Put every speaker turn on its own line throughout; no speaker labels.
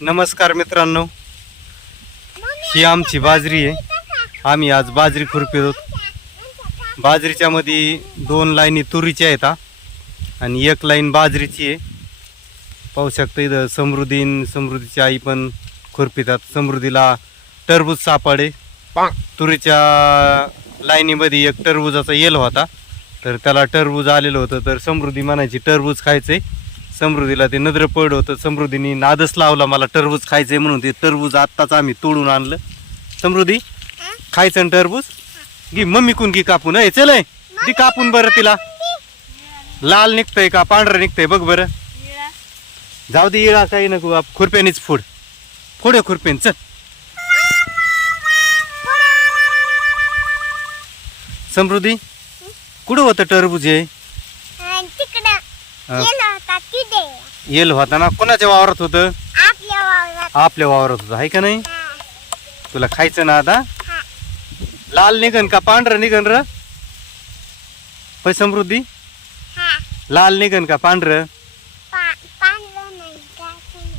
नमस्कार मित्रांनो. ही आमची बाजरी आहे. आम्ही आज बाजरी खुरपी आहोत बाजरीच्या मध्ये दोन लाईनी तुरीच्या आहेत आणि एक लाईन बाजरीची आहे. पाहू शकता इथं समृद्धीन समृद्धीची आई पण खुरपितात समृद्धीला टरबूज सापडे. तुरीच्या लाईनीमध्ये एक टरबुजाचा येल होता. तर त्याला टरबूज आलेलं होतं. तर समृद्धी म्हणायची टरबूज खायचंय. समृद्धीला ते नजर पड होतं. समृद्धीने नादच लावला मला टरबूज खायचंय म्हणून. ते टरबूज आत्ताच आम्ही तोडून आणलं. समृद्धी खायचं ना टरबूज? घे मम्मी कोण घे कापून. ए चल ती कापून बरं तिला. लाल निघतंय का पांढरं निघतंय बघ बरं. जाऊ दे इळा काही नको आप- खुरप्यानीच फोड. फोड खुरप्यान चल. समृद्धी कुठं होतं टरबूज हे
तिकडं
हा.
गेला होता तिथे
येल होता ना कोणाच्या वावरात होतं?
आपल्या वावरात.
आपल्या वावरात होतं आहे का नाही?
हा,
तुला खायचं ना आता?
हा.
लाल निघन का पांढरं निघन र? होय समृद्धी?
हा.
लाल निघन का पांढरं?
पा- पांढरं नाही का नाही.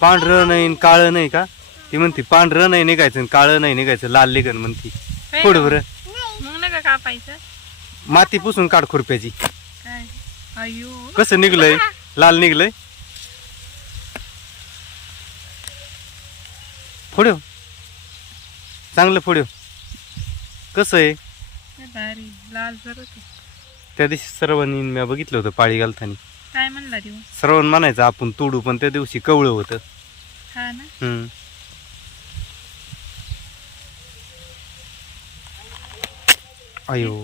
पांढरं नाही काळं नाही का? ती म्हणते पांढरं नाही निघायचं न काळं नाही निघायचं लाल निघन म्हणती. पुढं बरं.
नाही.
मग नका कापायचं.
माती पुसून काढ खुरप्याची.
काय? अयो.
कसं निघलंय? लाल निघलंय? फोड्यो चांगलं फोड्यो कसं आहे?
काय भारी लाल जरत.
त्या दिवशी सर्वांनी मी बघितलं होतं पाळी घालताना.
काय म्हणला देऊ
सर्वांना म्हणायचं आपण तोडू पण त्या दिवशी कवळं होतं.
हा ना?
हम्म. अयो.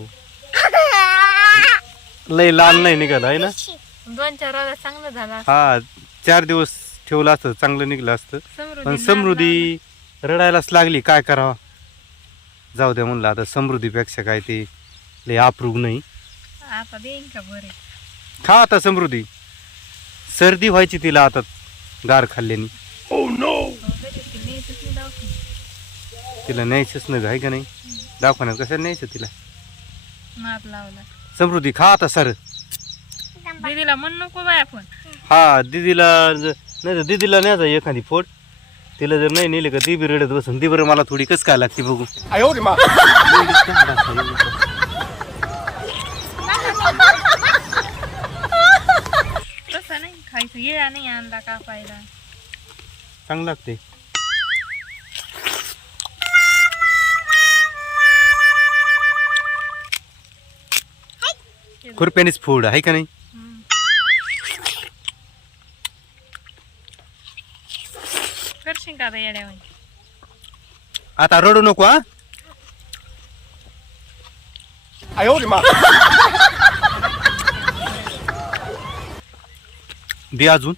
लय लाल नाही निघाला आहे ना?
दोन चार वाजा चांगलं झाला
हा चार दिवस ठेवलं असतं चांगलं निघलं असतं. पण समृद्धी रडायलाच लागली काय करावं? जाऊ द्या म्हणलं आता समृद्धीपेक्षा काय ते लय अप्रूप नाही.
लावला. आता देईन का बरे?
खा आता समृद्धी. सर्दी व्हायची तिला आता गार खाल्ल्याने. तिला न्यायचंच नाही आहे का नाही? दवाखान्यात कशाला न्यायचं तिला?
लावला.
समृद्धी खा आता सर.
दीदीला म्हण नको बाय आपण.
हा दीदीला नाही तर दीदीला न्यायचा एखादी फोड. तिला जर नाही नेले का ती बी रडत बसून. ती बरं मला थोडी कस काय लागते बघू.
तसं नाही खायचं. येळा नाही आणला कापायला
चांगलं लागते खुरप्यानेच फोड आहे का नाही?
करशील का आता
आता रडू नको हा. दे अजून?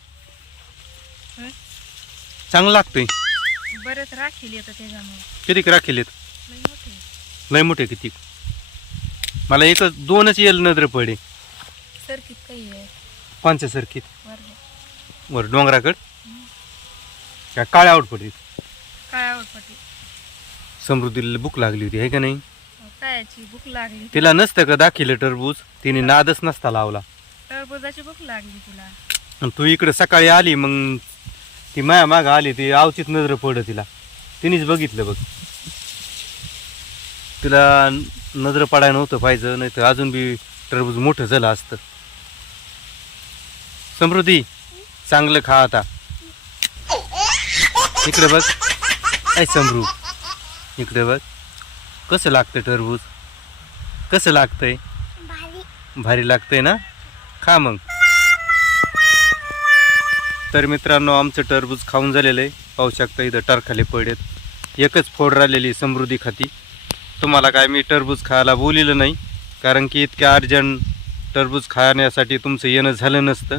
चांगलं लागतंय.
बरंच राखील येतं त्याच्यामुळे.
किती राखेलेत
लई मोठे
लय मोठे किती मला एकच दोनच येल नजर पडे
सरकीत काही आहे?
कोणच्या
वर्ग
वर डोंगराकड? त्या काळ्या आउट पडली
काय आवडपटी
समृद्धीला भूक लागली होती आहे का नाही?
कायाची भूक लागली.
तिला नसतं का दाखिलं टरबूज? तिने नादच नसता लावला.
टरबुजाची भूक लागली तुला.
आणि तू इकडे सकाळी आली मग ती माया माग आली ती आवचित नजर पड तिला. तिनेच बघितलं बघ. तिला नजर पडायला नव्हतं पाहिजे नाही तर अजून बी टरबूज मोठं झालं असतं. समृद्धी चांगलं खा आता. इकडे बघ. काय समरू इकडे बघ. कसं लागतं टरबूज? कसं लागतंय? भारी लागतंय ना? खा मग. तर मित्रांनो आमचं टरबूज खाऊन झालेलं आहे. पाहू शकता इथं टरखाले पडेत एकच फोड राहिलेली समृद्धी खाती. तुम्हाला काय मी टरबूज खायला बोलिलं नाही. कारण की इतक्या अर्जंट टरबूज खाण्यासाठी तुमचं येणं झालं नसतं.